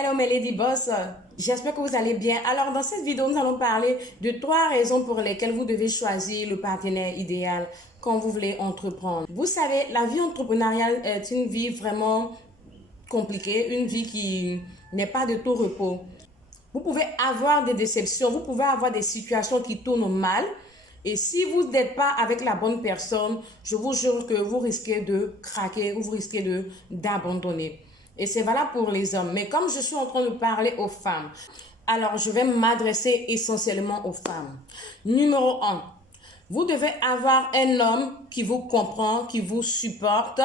Hello mes Lady Boss, j'espère que vous allez bien. Alors dans cette vidéo, nous allons parler de 3 raisons pour lesquelles vous devez choisir le partenaire idéal quand vous voulez entreprendre. Vous savez, la vie entrepreneuriale est une vie vraiment compliquée, une vie qui n'est pas de tout repos. Vous pouvez avoir des déceptions, vous pouvez avoir des situations qui tournent mal. Et si vous n'êtes pas avec la bonne personne, je vous jure que vous risquez de craquer ou vous risquez d'abandonner. Et c'est valable pour les hommes. Mais comme je suis en train de parler aux femmes, alors je vais m'adresser essentiellement aux femmes. Numéro 1. Vous devez avoir un homme qui vous comprend, qui vous supporte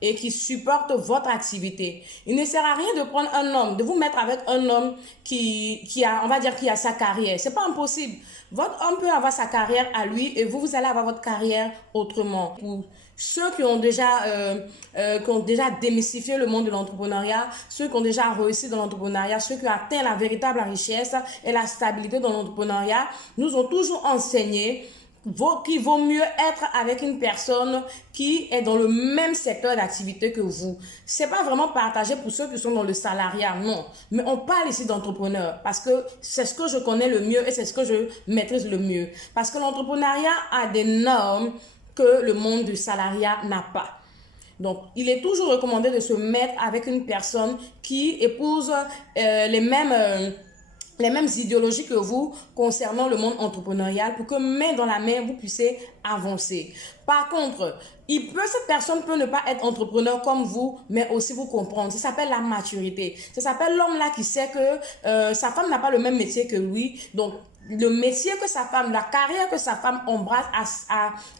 et qui supporte votre activité. Il ne sert à rien de prendre un homme, de vous mettre avec un homme qui a, on va dire, qui a sa carrière. C'est pas impossible. Votre homme peut avoir sa carrière à lui et vous allez avoir votre carrière autrement. Pour ceux qui ont déjà démystifié le monde de l'entrepreneuriat, ceux qui ont déjà réussi dans l'entrepreneuriat, ceux qui ont atteint la véritable richesse et la stabilité dans l'entrepreneuriat, nous ont toujours enseigné qu'il vaut mieux être avec une personne qui est dans le même secteur d'activité que vous. C'est pas vraiment partagé pour ceux qui sont dans le salariat, non. Mais on parle ici d'entrepreneur parce que c'est ce que je connais le mieux et c'est ce que je maîtrise le mieux. Parce que l'entrepreneuriat a des normes que le monde du salariat n'a pas. Donc, il est toujours recommandé de se mettre avec une personne qui épouse les mêmes idéologies que vous concernant le monde entrepreneurial pour que main dans la main, vous puissiez avancer. Par contre, cette personne peut ne pas être entrepreneur comme vous, mais aussi vous comprendre. Ça s'appelle la maturité. Ça s'appelle l'homme là qui sait que sa femme n'a pas le même métier que lui. Donc, le métier que sa femme, la carrière que sa femme embrasse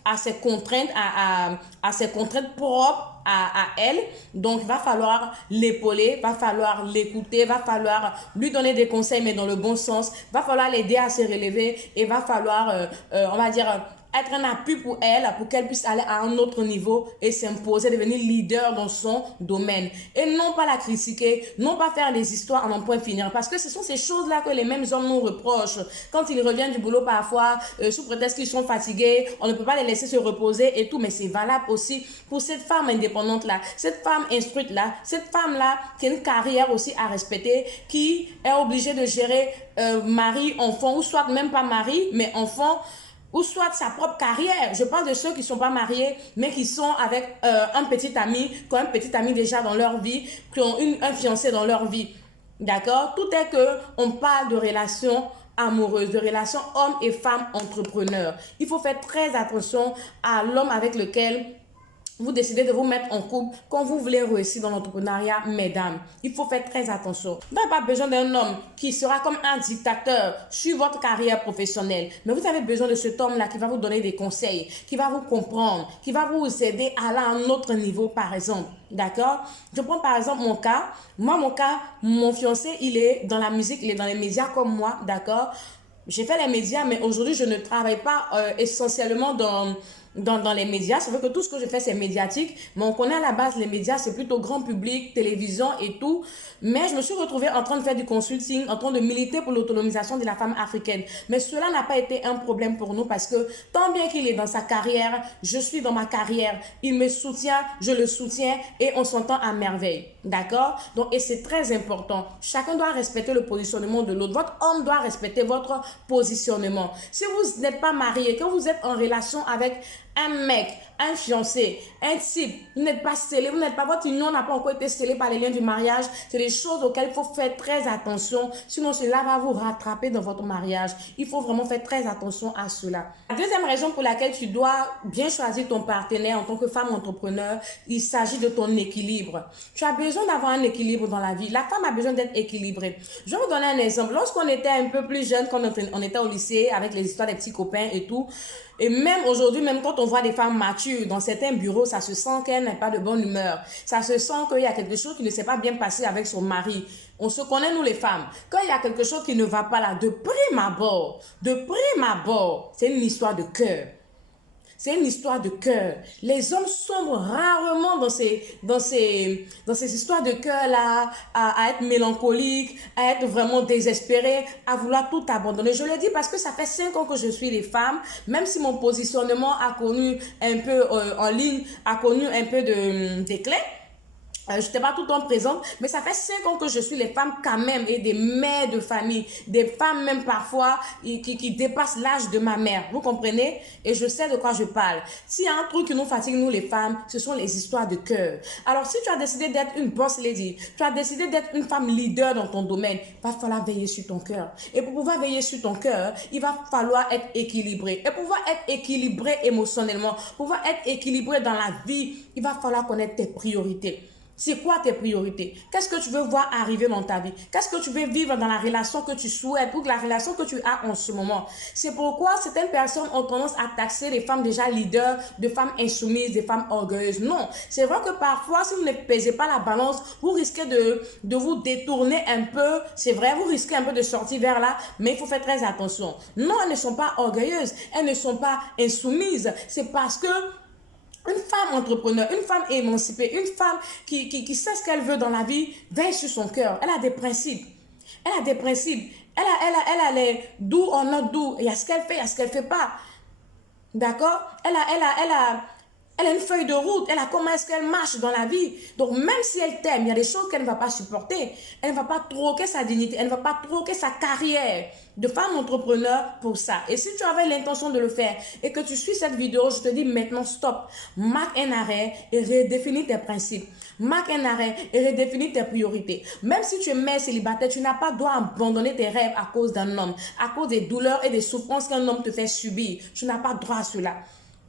à ses contraintes, à ses contraintes propres à elle. Donc, il va falloir l'épauler, va falloir l'écouter, va falloir lui donner des conseils, mais dans le bon sens. Va falloir l'aider à se relever et va falloir, on va dire, être un appui pour elle, pour qu'elle puisse aller à un autre niveau et s'imposer, devenir leader dans son domaine. Et non pas la critiquer, non pas faire des histoires en un point finir. Parce que ce sont ces choses-là que les mêmes hommes nous reprochent. Quand ils reviennent du boulot parfois, sous prétexte qu'ils sont fatigués, on ne peut pas les laisser se reposer et tout. Mais c'est valable aussi pour cette femme indépendante-là, cette femme instruite-là, cette femme-là qui a une carrière aussi à respecter, qui est obligée de gérer mari, enfant, ou soit même pas mari, mais enfant, ou soit sa propre carrière. Je parle de ceux qui ne sont pas mariés, mais qui sont avec un petit ami, qui ont un petit ami déjà dans leur vie, qui ont un fiancé dans leur vie. D'accord? Tout est que on parle de relations amoureuses, de relations hommes et femmes entrepreneurs. Il faut faire très attention à l'homme avec lequel vous décidez de vous mettre en couple quand vous voulez réussir dans l'entrepreneuriat, mesdames. Il faut faire très attention. Vous n'avez pas besoin d'un homme qui sera comme un dictateur sur votre carrière professionnelle. Mais vous avez besoin de cet homme-là qui va vous donner des conseils, qui va vous comprendre, qui va vous aider à aller à un autre niveau, par exemple. D'accord? Je prends par exemple mon cas. Moi, mon fiancé, il est dans la musique, il est dans les médias comme moi. D'accord? J'ai fait les médias, mais aujourd'hui, je ne travaille pas essentiellement dans les médias. C'est vrai que tout ce que je fais, c'est médiatique. Mais on connaît à la base, les médias, c'est plutôt grand public, télévision et tout. Mais je me suis retrouvée en train de faire du consulting, en train de militer pour l'autonomisation de la femme africaine. Mais cela n'a pas été un problème pour nous parce que tant bien qu'il est dans sa carrière, je suis dans ma carrière. Il me soutient, je le soutiens et on s'entend à merveille. D'accord? Donc, et c'est très important. Chacun doit respecter le positionnement de l'autre. Votre homme doit respecter votre positionnement. Si vous n'êtes pas marié, que vous êtes en relation avec un mec, un fiancé, un type, vous n'êtes pas scellé, votre union n'a pas encore été scellée par les liens du mariage, c'est des choses auxquelles il faut faire très attention, sinon cela va vous rattraper dans votre mariage. Il faut vraiment faire très attention à cela. La deuxième raison pour laquelle tu dois bien choisir ton partenaire en tant que femme entrepreneur, il s'agit de ton équilibre. Tu as besoin d'avoir un équilibre dans la vie. La femme a besoin d'être équilibrée. Je vais vous donner un exemple. Lorsqu'on était un peu plus jeune, quand on était au lycée, avec les histoires des petits copains et tout, et même aujourd'hui, même quand on voit des femmes matures dans certains bureaux, ça se sent qu'elle n'est pas de bonne humeur. Ça se sent qu'il y a quelque chose qui ne s'est pas bien passé avec son mari. On se connaît, nous les femmes. Quand il y a quelque chose qui ne va pas là, de prime abord, c'est une histoire de cœur. C'est une histoire de cœur. Les hommes sombrent rarement dans ces histoires de cœur-là, à être mélancoliques, à être vraiment désespérés, à vouloir tout abandonner. Je le dis parce que ça fait 5 ans que je suis les femmes, même si mon positionnement a connu un peu en ligne, a connu un peu d'éclat. je n'étais pas tout le temps présente, mais ça fait 5 ans que je suis les femmes quand même et des mères de famille, des femmes même parfois qui dépassent l'âge de ma mère. Vous comprenez? Et je sais de quoi je parle. S'il y a un truc qui nous fatigue, nous les femmes, ce sont les histoires de cœur. Alors si tu as décidé d'être une boss lady, tu as décidé d'être une femme leader dans ton domaine, il va falloir veiller sur ton cœur. Et pour pouvoir veiller sur ton cœur, il va falloir être équilibré. Et pour pouvoir être équilibré émotionnellement, pour pouvoir être équilibré dans la vie, il va falloir connaître tes priorités. C'est quoi tes priorités? Qu'est-ce que tu veux voir arriver dans ta vie? Qu'est-ce que tu veux vivre dans la relation que tu souhaites ou la relation que tu as en ce moment? C'est pourquoi certaines personnes ont tendance à taxer les femmes déjà leaders de femmes insoumises, des femmes orgueilleuses. Non, c'est vrai que parfois, si vous ne pesez pas la balance, vous risquez de vous détourner un peu. C'est vrai, vous risquez un peu de sortir vers là, mais il faut faire très attention. Non, elles ne sont pas orgueilleuses, elles ne sont pas insoumises. C'est parce que une femme entrepreneur, une femme émancipée, une femme qui sait ce qu'elle veut dans la vie, veille sur son cœur. Elle a des principes. Elle a des principes. Elle a les do or not do. Il y a ce qu'elle fait, il y a ce qu'elle ne fait pas. D'accord? Elle a une feuille de route. Elle a comment est-ce qu'elle marche dans la vie. Donc, même si elle t'aime, il y a des choses qu'elle ne va pas supporter. Elle ne va pas troquer sa dignité. Elle ne va pas troquer sa carrière de femme entrepreneur pour ça. Et si tu avais l'intention de le faire et que tu suis cette vidéo, je te dis maintenant stop. Marque un arrêt et redéfinis tes principes. Marque un arrêt et redéfinis tes priorités. Même si tu es mère célibataire, tu n'as pas droit à abandonner tes rêves à cause d'un homme, à cause des douleurs et des souffrances qu'un homme te fait subir. Tu n'as pas droit à cela.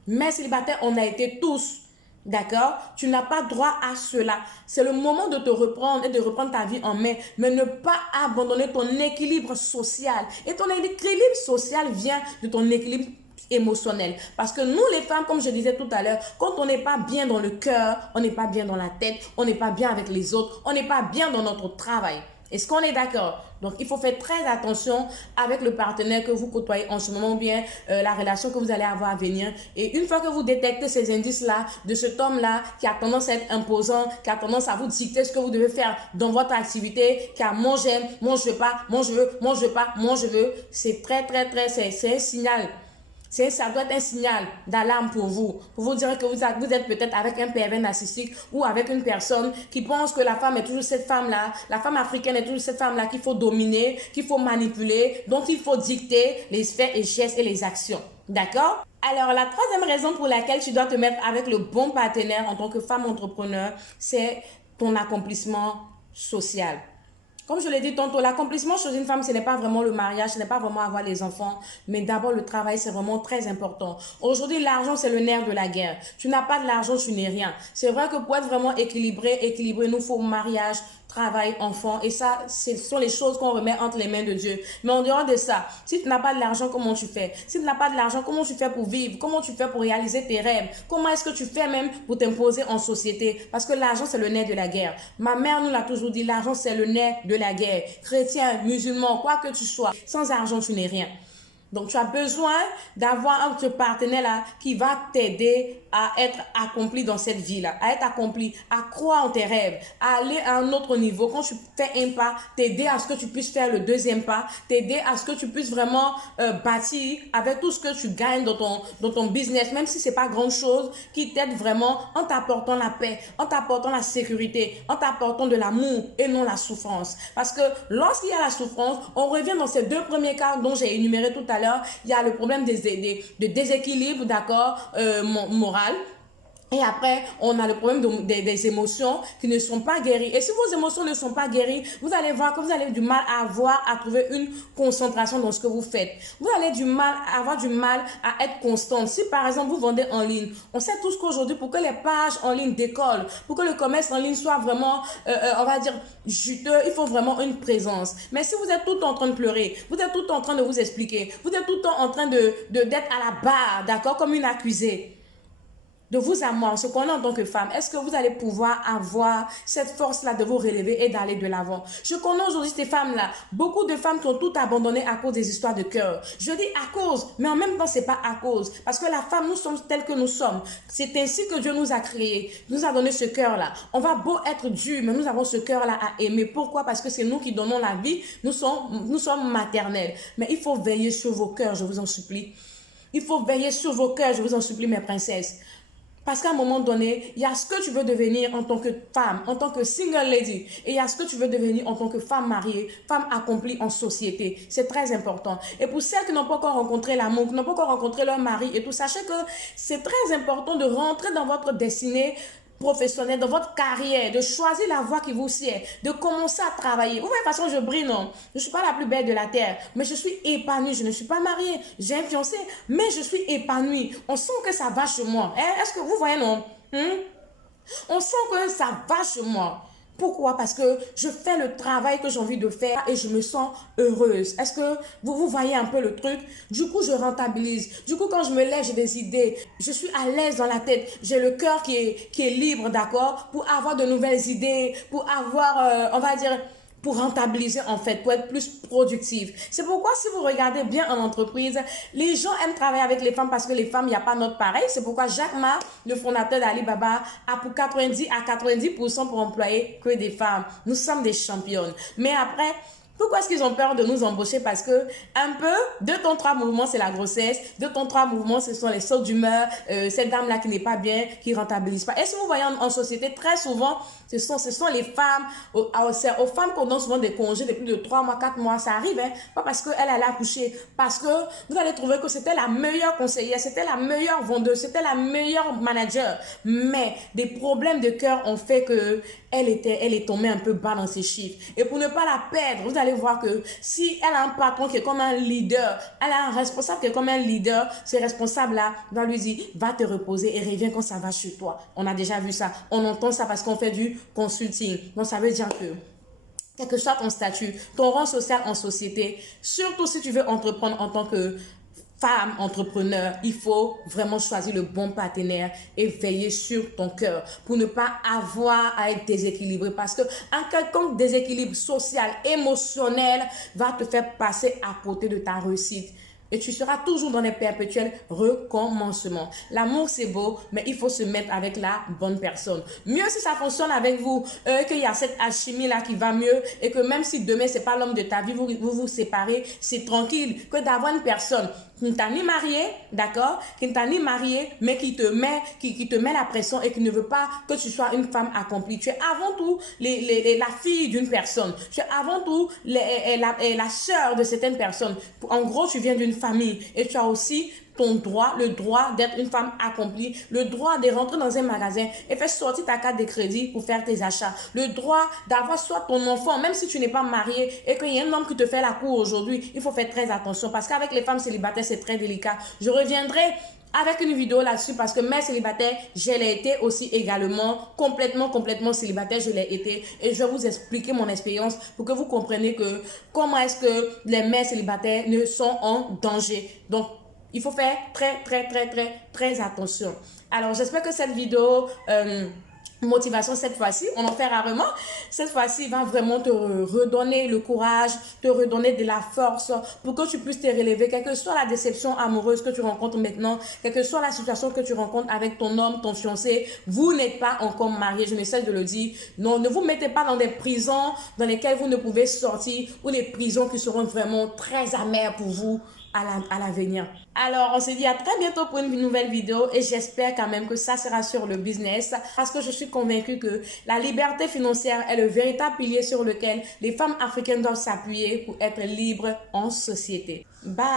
Mais célibataire, on a été tous. D'accord? Tu n'as pas droit à cela. C'est le moment de te reprendre et de reprendre ta vie en main. Mais ne pas abandonner ton équilibre social. Et ton équilibre social vient de ton équilibre émotionnel. Parce que nous, les femmes, comme je disais tout à l'heure, quand on n'est pas bien dans le cœur, on n'est pas bien dans la tête, on n'est pas bien avec les autres, on n'est pas bien dans notre travail. Est-ce qu'on est d'accord? Donc, il faut faire très attention avec le partenaire que vous côtoyez en ce moment, bien la relation que vous allez avoir à venir. Et une fois que vous détectez ces indices-là, de cet homme-là qui a tendance à être imposant, qui a tendance à vous dicter ce que vous devez faire dans votre activité, qui a mon j'aime, mon je veux pas, mon je veux, mon je veux pas, mon je veux, c'est c'est un signal. Ça doit être un signal d'alarme pour vous dire que vous êtes peut-être avec un pervers narcissique ou avec une personne qui pense que la femme est toujours cette femme-là, la femme africaine est toujours cette femme-là qu'il faut dominer, qu'il faut manipuler, dont il faut dicter les faits et gestes et les actions. D'accord? Alors, la troisième raison pour laquelle tu dois te mettre avec le bon partenaire en tant que femme entrepreneur, c'est ton accomplissement social. Comme je l'ai dit tantôt, l'accomplissement chez une femme, ce n'est pas vraiment le mariage, ce n'est pas vraiment avoir les enfants, mais d'abord le travail, c'est vraiment très important. Aujourd'hui, l'argent, c'est le nerf de la guerre. Tu n'as pas de l'argent, tu n'es rien. C'est vrai que pour être vraiment équilibré, nous faut mariage, travail, enfant, et ça, ce sont les choses qu'on remet entre les mains de Dieu. Mais en dehors de ça, si tu n'as pas de l'argent, comment tu fais? Si tu n'as pas de l'argent, comment tu fais pour vivre? Comment tu fais pour réaliser tes rêves? Comment est-ce que tu fais même pour t'imposer en société? Parce que l'argent, c'est le nerf de la guerre. Ma mère nous l'a toujours dit, l'argent, c'est le nerf de la guerre. Chrétien, musulman, quoi que tu sois, sans argent, tu n'es rien. Donc, tu as besoin d'avoir un partenaire-là qui va t'aider à être accompli dans cette vie-là, à être accompli, à croire en tes rêves, à aller à un autre niveau. Quand tu fais un pas, t'aider à ce que tu puisses faire le deuxième pas, t'aider à ce que tu puisses vraiment bâtir avec tout ce que tu gagnes dans ton business, même si c'est pas grand-chose, qui t'aide vraiment en t'apportant la paix, en t'apportant la sécurité, en t'apportant de l'amour et non la souffrance. Parce que lorsqu'il y a la souffrance, on revient dans ces deux premiers cas dont j'ai énuméré tout à l'heure. Il y a le problème de déséquilibre, d'accord, moral. Et après, on a le problème des émotions qui ne sont pas guéries. Et si vos émotions ne sont pas guéries, vous allez voir que vous allez du mal à trouver une concentration dans ce que vous faites. Vous allez avoir du mal à être constante. Si par exemple, vous vendez en ligne, on sait tous qu'aujourd'hui, pour que les pages en ligne décollent, pour que le commerce en ligne soit vraiment, on va dire, juteux, il faut vraiment une présence. Mais si vous êtes tout le temps en train de pleurer, vous êtes tout le temps en train de vous expliquer, vous êtes tout le temps en train d'être à la barre, d'accord, comme une accusée, de vous à moi, ce qu'on est en tant que femme, est-ce que vous allez pouvoir avoir cette force-là de vous relever et d'aller de l'avant? Je connais aujourd'hui ces femmes-là. Beaucoup de femmes qui ont tout abandonné à cause des histoires de cœur. Je dis à cause, mais en même temps, c'est pas à cause. Parce que la femme, nous sommes telles que nous sommes. C'est ainsi que Dieu nous a créés, nous a donné ce cœur-là. On va beau être dur, mais nous avons ce cœur-là à aimer. Pourquoi? Parce que c'est nous qui donnons la vie. Nous sommes maternels. Mais il faut veiller sur vos cœurs, je vous en supplie. Il faut veiller sur vos cœurs, je vous en supplie, mes princesses. Parce qu'à un moment donné, il y a ce que tu veux devenir en tant que femme, en tant que single lady. Et il y a ce que tu veux devenir en tant que femme mariée, femme accomplie en société. C'est très important. Et pour celles qui n'ont pas encore rencontré l'amour, qui n'ont pas encore rencontré leur mari et tout, sachez que c'est très important de rentrer dans votre destinée professionnelle, dans votre carrière, de choisir la voie qui vous sied, de commencer à travailler. Vous voyez, de toute façon, je brille, non. Je ne suis pas la plus belle de la terre, mais je suis épanouie. Je ne suis pas mariée, j'ai un fiancé, mais je suis épanouie. On sent que ça va chez moi. Est-ce que vous voyez, non? On sent que ça va chez moi. Pourquoi? Parce que je fais le travail que j'ai envie de faire et je me sens heureuse. Est-ce que vous voyez un peu le truc? Du coup, je rentabilise. Du coup, quand je me lève, j'ai des idées. Je suis à l'aise dans la tête. J'ai le cœur qui est libre, d'accord? Pour avoir de nouvelles idées, pour avoir, on va dire, pour rentabiliser en fait, pour être plus productive. C'est pourquoi si vous regardez bien en entreprise, les gens aiment travailler avec les femmes parce que les femmes, il n'y a pas notre pareil. C'est pourquoi Jack Ma, le fondateur d'Alibaba, a pour 90 à 90% pour employer que des femmes. Nous sommes des championnes. Mais après, pourquoi est-ce qu'ils ont peur de nous embaucher? Parce que un peu, 2 ton 3 mouvements, c'est la grossesse. 2 ton 3 mouvements, ce sont les sautes d'humeur. Cette dame-là qui n'est pas bien, qui rentabilise pas. Et si vous voyez en société, très souvent, ce sont les femmes, aux femmes qu'on donne souvent des congés de plus de 3 mois, 4 mois. Ça arrive, hein? Pas parce qu'elle a accouché. Parce que vous allez trouver que c'était la meilleure conseillère, c'était la meilleure vendeuse, c'était la meilleure manager. Mais des problèmes de cœur ont fait que elle est tombée un peu bas dans ses chiffres. Et pour ne pas la perdre, vous allez voir que si elle a un patron qui est comme un leader, elle a un responsable qui est comme un leader, ce responsable-là va lui dire, va te reposer et reviens quand ça va chez toi. On a déjà vu ça. On entend ça parce qu'on fait du consulting. Donc, ça veut dire que quel que soit ton statut, ton rang social en société, surtout si tu veux entreprendre en tant que femme entrepreneur, il faut vraiment choisir le bon partenaire et veiller sur ton cœur pour ne pas avoir à être déséquilibré parce que un quelconque déséquilibre social, émotionnel va te faire passer à côté de ta réussite. Et tu seras toujours dans les perpétuels recommencements. L'amour, c'est beau, mais il faut se mettre avec la bonne personne. Mieux si ça fonctionne avec vous, qu'il y a cette alchimie-là qui va mieux et que même si demain, c'est pas l'homme de ta vie, vous séparez, c'est tranquille que d'avoir une personne qui ne t'a ni marié, d'accord, qui ne t'a ni marié, mais qui te met la pression et qui ne veut pas que tu sois une femme accomplie. Tu es avant tout la fille d'une personne. Tu es avant tout la sœur de certaines personnes. En gros, tu viens d'une famille et tu as aussi ton droit, le droit d'être une femme accomplie, le droit de rentrer dans un magasin et faire sortir ta carte de crédit pour faire tes achats, le droit d'avoir soit ton enfant, même si tu n'es pas marié et qu'il y a un homme qui te fait la cour aujourd'hui, il faut faire très attention parce qu'avec les femmes célibataires, c'est très délicat. Je reviendrai avec une vidéo là-dessus parce que mère célibataire, je l'ai été aussi également, complètement célibataire, je l'ai été et je vais vous expliquer mon expérience pour que vous compreniez que comment est-ce que les mères célibataires ne sont en danger. Donc, il faut faire très attention. Alors, j'espère que cette vidéo motivation cette fois-ci, on en fait rarement. Cette fois-ci, il va vraiment te redonner le courage, te redonner de la force pour que tu puisses te relever, quelle que soit la déception amoureuse que tu rencontres maintenant, quelle que soit la situation que tu rencontres avec ton homme, ton fiancé, vous n'êtes pas encore marié, je ne cesse de le dire. Non, ne vous mettez pas dans des prisons dans lesquelles vous ne pouvez sortir ou des prisons qui seront vraiment très amères pour vous à l'avenir. Alors, on se dit à très bientôt pour une nouvelle vidéo et j'espère quand même que ça sera sur le business parce que je suis convaincue que la liberté financière est le véritable pilier sur lequel les femmes africaines doivent s'appuyer pour être libres en société. Bye!